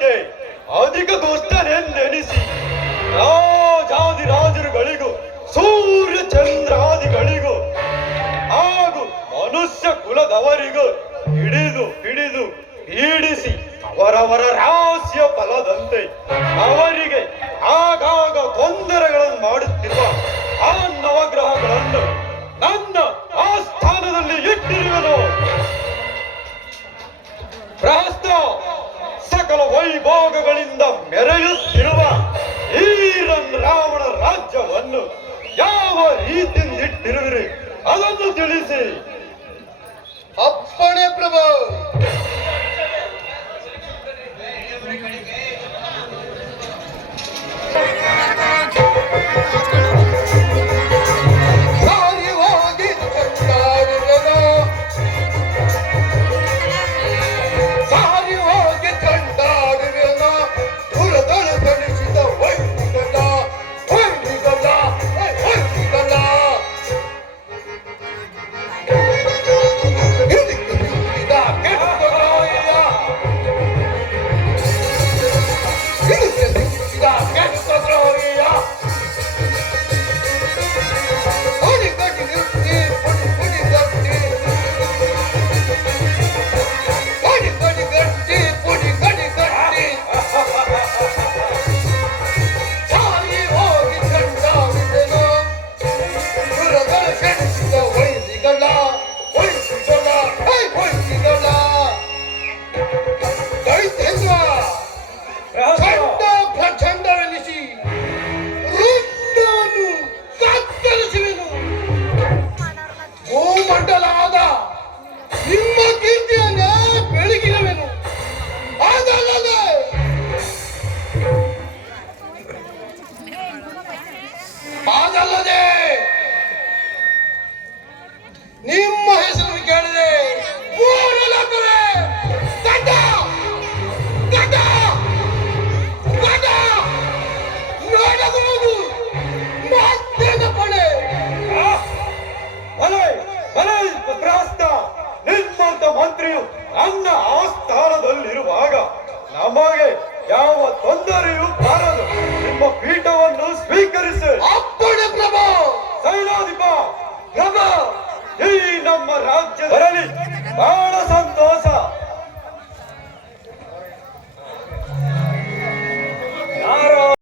ರಾಜ್ಯಕ್ಕೆ ಅಧಿಕ ದುಷ್ಟನೆಂದೆನಿಸಿ ರಾಜರುಗಳಿಗೂ ಸೂರ್ಯ ಚಂದ್ರಾದಿಗಳಿಗೂ ಹಾಗೂ ಮನುಷ್ಯ ಕುಲದವರಿಗೂ ಹಿಡಿದು ಹಿಡಿದು ಪೀಡಿಸಿ ಅವರವರ ರಾಶಿಯ ಫಲದಂತೆ ಅವರಿಗೆ ಆಗಾಗ ತೊಂದರೆಗಳನ್ನು ಮಾಡುತ್ತಿರುವ ಆ ನವಗ್ರಹಗಳನ್ನು ನನ್ನ ಆಸ್ಥಾನದಲ್ಲಿ ಇಟ್ಟಿರುವೆನು. ಪ್ರಾಸ್ತ ಸಕಲ ವೈಭೋಗಗಳಿಂದ ಮೆರೆಯುತ್ತಿರುವ ಈ ರಾವಣ ರಾಜ್ಯವನ್ನು ಯಾವ ರೀತಿಯಿಂದ ಇಟ್ಟಿರುವಿರಿ ಅದನ್ನು ತಿಳಿಸಿ. ಅಪ್ಪಣೆ ಪ್ರಭು. ನಿಮ್ಮ ಹೆಸರನ್ನು ಕೇಳಿದೆ ನೋಡಬಹುದು ಪಡೆ. ನಿಮ್ಮಂತ ಮಂತ್ರಿಯು ನನ್ನ ಆಸ್ಥಾನದಲ್ಲಿರುವಾಗ ನಮಗೆ ಯಾವ ತೊಂದರೆಯೂ ಬಾರದು. ನಿಮ್ಮ ಪೀಠವನ್ನು ಸ್ವೀಕರಿಸಿ. ಅಪ್ಪಣೆ ಪ್ರಭು. ಶೈಲಾಧಿಪ ಪ್ರಭು, ಈ ನಮ್ಮ ರಾಜ್ಯ ಬರಲಿ.